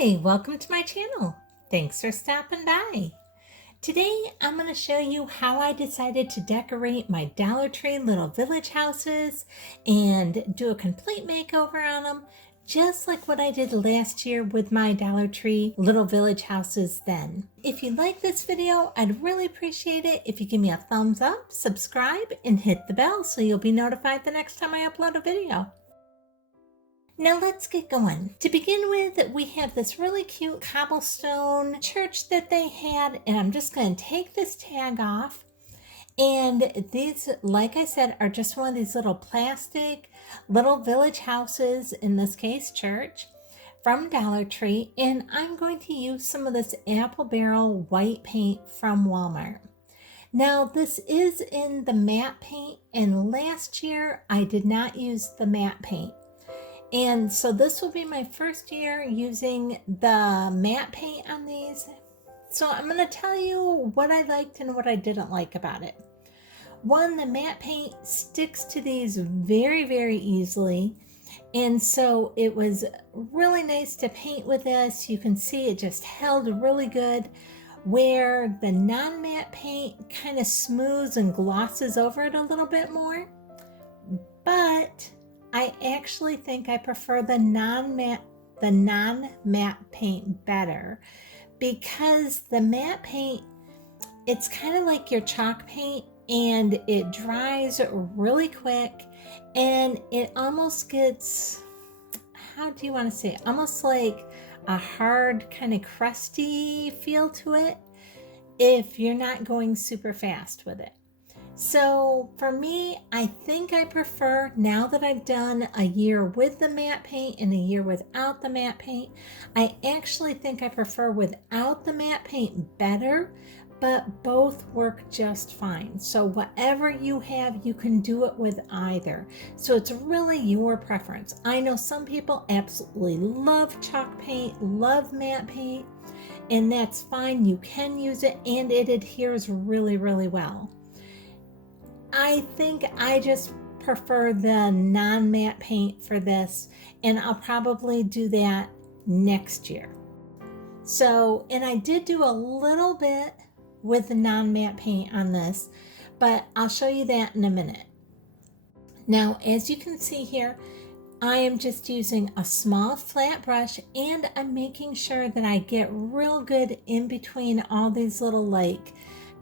Hi, welcome to my channel. Thanks for stopping by. Today I'm going to show you how I decided to decorate my Dollar Tree little village houses and do a complete makeover on them, just like what I did last year with my Dollar Tree little village houses then. If you like this video, I'd really appreciate it if you give me a thumbs up, subscribe, and hit the bell so you'll be notified the next time I upload a video. Now let's get going. To begin with, we have this really cute cobblestone church that they had, and I'm just going to take this tag off. And these, like I said, are just one of these little plastic little village houses, in this case church, from Dollar Tree. And I'm going to use some of this apple barrel white paint from Walmart. Now this is in the matte paint, and last year I did not use the matte paint. And so this will be my first year using the matte paint on these. So I'm going to tell you what I liked and what I didn't like about it. One, the matte paint sticks to these very, very easily. And so it was really nice to paint with this. You can see it just held really good, where the non-matte paint kind of smooths and glosses over it a little bit more. But I actually think I prefer the non-matte paint better, because the matte paint, it's kind of like your chalk paint, and it dries really quick, and it almost gets, how do you want to say it, almost like a hard kind of crusty feel to it if you're not going super fast with it. So for me, I think I prefer, now that I've done a year with the matte paint and a year without the matte paint, I actually think I prefer without the matte paint better, but both work just fine. So whatever you have, you can do it with either. So it's really your preference. I know some people absolutely love chalk paint, love matte paint, and that's fine. You can use it and it adheres really, really well. I think I just prefer the non-matte paint for this, and I'll probably do that next year. So, and I did do a little bit with the non-matte paint on this, but I'll show you that in a minute. Now, as you can see here, I am just using a small flat brush, and I'm making sure that I get real good in between all these little like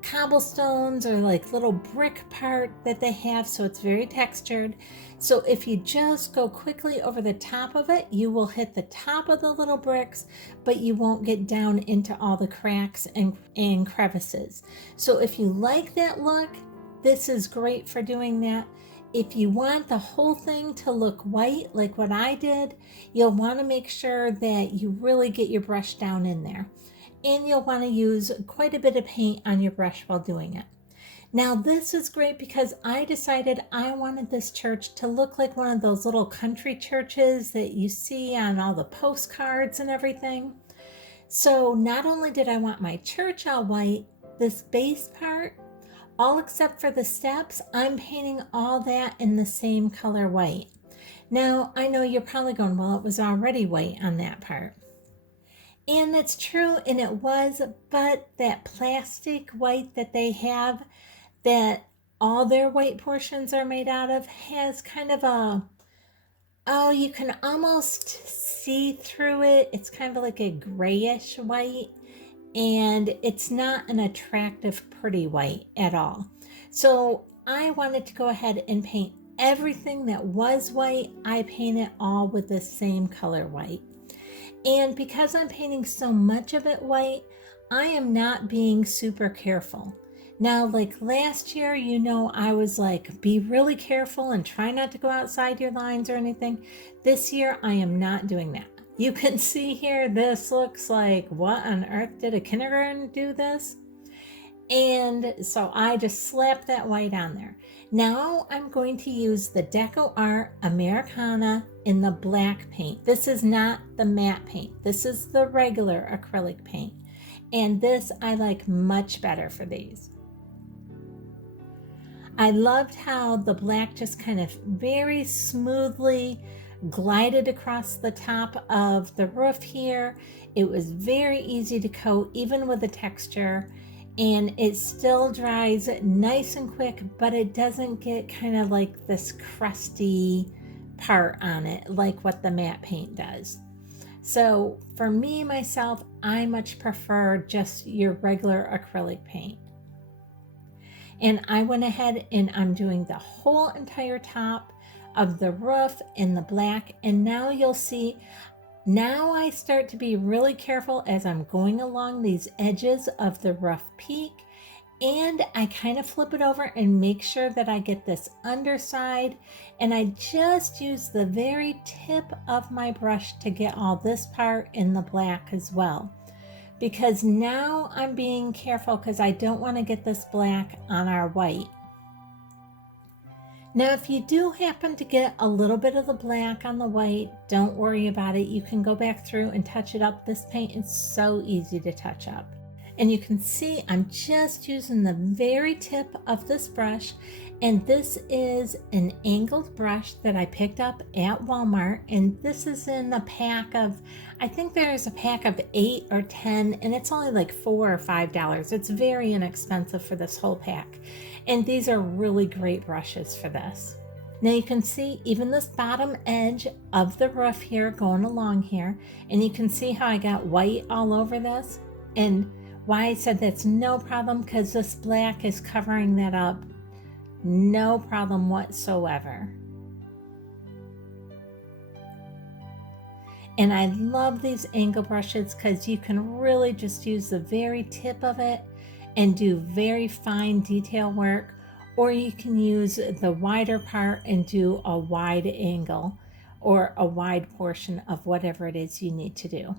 cobblestones or like little brick part that they have, so it's very textured. So if you just go quickly over the top of it, you will hit the top of the little bricks, but you won't get down into all the cracks and crevices. So if you like that look, this is great for doing that. If you want the whole thing to look white like what I did, you'll want to make sure that you really get your brush down in there. And you'll want to use quite a bit of paint on your brush while doing it. Now this is great because I decided I wanted this church to look like one of those little country churches that you see on all the postcards and everything. So not only did I want my church all white, this base part, all except for the steps, I'm painting all that in the same color white. Now I know you're probably going, well, it was already white on that part. And that's true, and it was, but that plastic white that they have, that all their white portions are made out of, has kind of a, oh, you can almost see through it. It's kind of like a grayish white, and it's not an attractive, pretty white at all. So I wanted to go ahead and paint everything that was white. I painted all with the same color white. And because I'm painting so much of it white, I am not being super careful. Now, like last year, you know, I was like, be really careful and try not to go outside your lines or anything. This year, I am not doing that. You can see here, this looks like, what on earth did a kindergarten do this? And so I just slapped that white on there. Now I'm going to use the Deco Art Americana in the black paint. This is not the matte paint. This is the regular acrylic paint. And this I like much better for these. I loved how the black just kind of very smoothly glided across the top of the roof here. It was very easy to coat, even with the texture, and it still dries nice and quick, but it doesn't get kind of like this crusty part on it like what the matte paint does. So for me, myself, I much prefer just your regular acrylic paint. And I went ahead and I'm doing the whole entire top of the roof in the black. And now you'll see, now I start to be really careful as I'm going along these edges of the roof peak. And I kind of flip it over and make sure that I get this underside. And I just use the very tip of my brush to get all this part in the black as well. Because now I'm being careful because I don't want to get this black on our white. Now, if you do happen to get a little bit of the black on the white, don't worry about it. You can go back through and touch it up. This paint is so easy to touch up. And you can see I'm just using the very tip of this brush, and this is an angled brush that I picked up at Walmart, and this is in a pack of, I think there's a pack of 8 or 10, and it's only like $4 or $5. It's very inexpensive for this whole pack, and these are really great brushes for this. Now you can see even this bottom edge of the roof here going along here, and you can see how I got white all over this, and why I said that's no problem, because this black is covering that up. No problem whatsoever. And I love these angle brushes because you can really just use the very tip of it and do very fine detail work, or you can use the wider part and do a wide angle or a wide portion of whatever it is you need to do.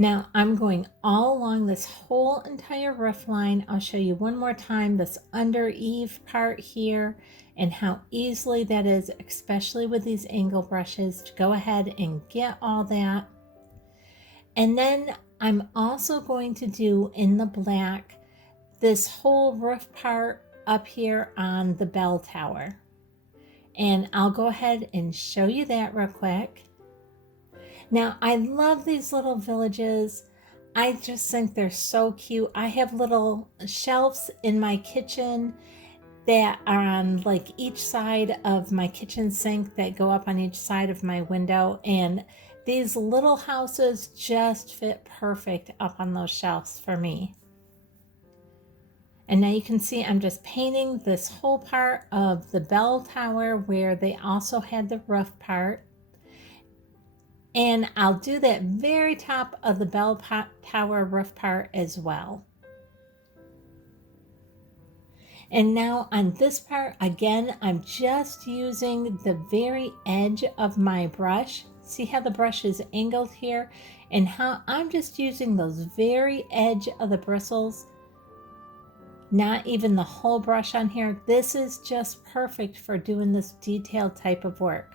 Now I'm going all along this whole entire roof line. I'll show you one more time this under eave part here and how easily that is, especially with these angle brushes, to go ahead and get all that. And then I'm also going to do in the black this whole roof part up here on the bell tower. And I'll go ahead and show you that real quick. Now, I love these little villages. I just think they're so cute. I have little shelves in my kitchen that are on like each side of my kitchen sink that go up on each side of my window. And these little houses just fit perfect up on those shelves for me. And now you can see I'm just painting this whole part of the bell tower where they also had the roof part. And I'll do that very top of the bell tower roof part as well. And now on this part, again, I'm just using the very edge of my brush. See how the brush is angled here? And how I'm just using those very edge of the bristles. Not even the whole brush on here. This is just perfect for doing this detailed type of work.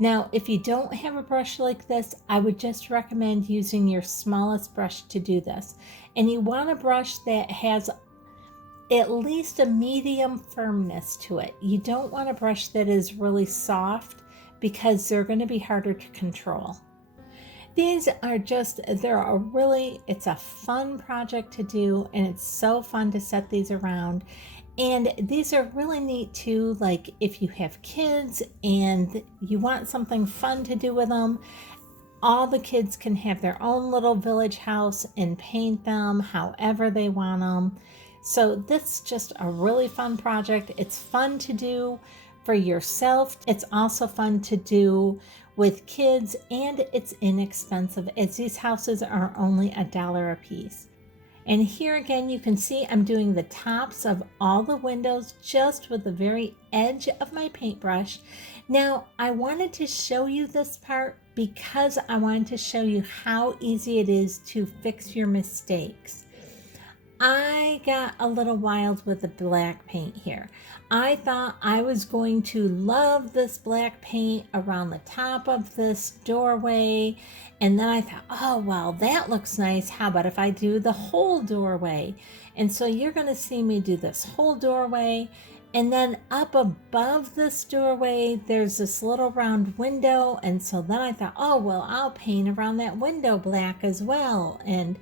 Now, if you don't have a brush like this, I would just recommend using your smallest brush to do this. And you want a brush that has at least a medium firmness to it. You don't want a brush that is really soft because they're going to be harder to control. These are just, it's a fun project to do, and it's so fun to set these around. And these are really neat too, like if you have kids and you want something fun to do with them, all the kids can have their own little village house and paint them however they want them. So this is just a really fun project. It's fun to do for yourself. It's also fun to do with kids, and it's inexpensive as these houses are only $1 a piece. And here again, you can see I'm doing the tops of all the windows just with the very edge of my paintbrush. Now, I wanted to show you this part because I wanted to show you how easy it is to fix your mistakes. I got a little wild with the black paint here. I thought I was going to love this black paint around the top of this doorway. And then I thought, oh, well, that looks nice. How about if I do the whole doorway? And so you're going to see me do this whole doorway. And then up above this doorway, there's this little round window. And so then I thought, oh, well, I'll paint around that window black as well. And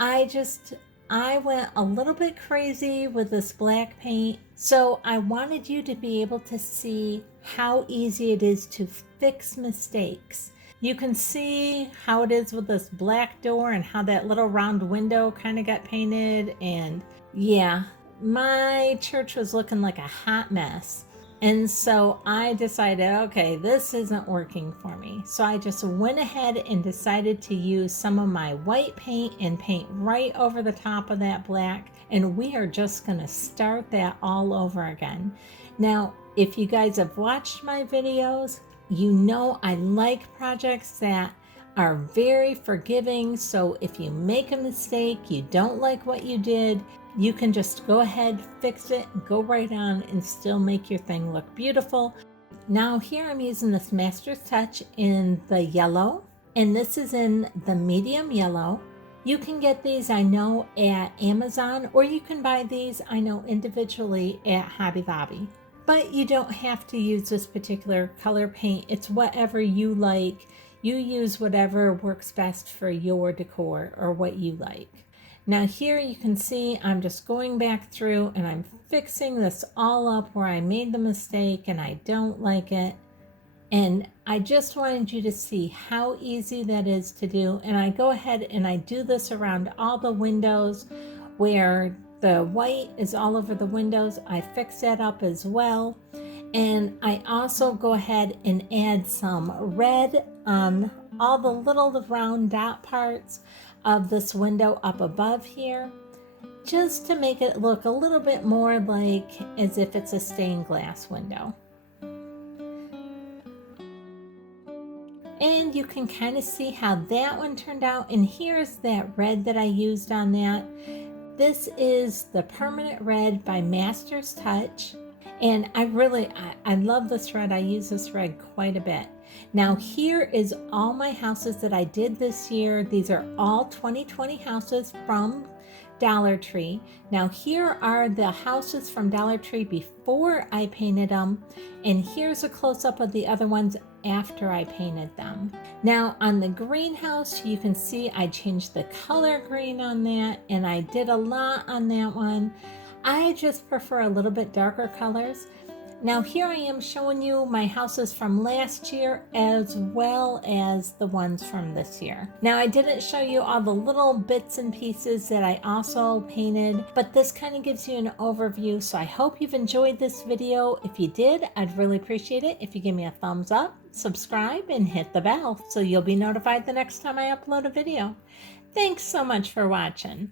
I went a little bit crazy with this black paint. So I wanted you to be able to see how easy it is to fix mistakes. You can see how it is with this black door and how that little round window kind of got painted. And yeah, my church was looking like a hot mess. And so I decided, okay, this isn't working for me. So I just went ahead and decided to use some of my white paint and paint right over the top of that black. And we are just going to start that all over again. Now, if you guys have watched my videos, you know I like projects that are very forgiving. So if you make a mistake, you don't like what you did, you can just go ahead, fix it, go right on and still make your thing look beautiful. Now here I'm using this Master's Touch in the yellow, and this is in the medium yellow. You can get these, I know, at Amazon, or you can buy these, I know, individually at Hobby Lobby. But you don't have to use this particular color paint. It's whatever you like. You use whatever works best for your decor or what you like. Now here you can see I'm just going back through and I'm fixing this all up where I made the mistake and I don't like it. And I just wanted you to see how easy that is to do. And I go ahead and I do this around all the windows where the white is all over the windows. I fix that up as well. And I also go ahead and add some red on all the little round dot parts of this window up above here, just to make it look a little bit more like as if it's a stained glass window. And you can kind of see how that one turned out. And here's that red that I used on that. This is the Permanent Red by Master's Touch. And I love this red. I use this red quite a bit. Now here is all my houses that I did this year. These are all 2020 houses from Dollar Tree. Now here are the houses from Dollar Tree before I painted them. And here's a close-up of the other ones after I painted them. Now on the greenhouse, you can see I changed the color green on that, and I did a lot on that one. I just prefer a little bit darker colors. Now here I am showing you my houses from last year as well as the ones from this year. Now I didn't show you all the little bits and pieces that I also painted, but this kind of gives you an overview. So I hope you've enjoyed this video. If you did, I'd really appreciate it if you give me a thumbs up, subscribe, and hit the bell so you'll be notified the next time I upload a video. Thanks so much for watching.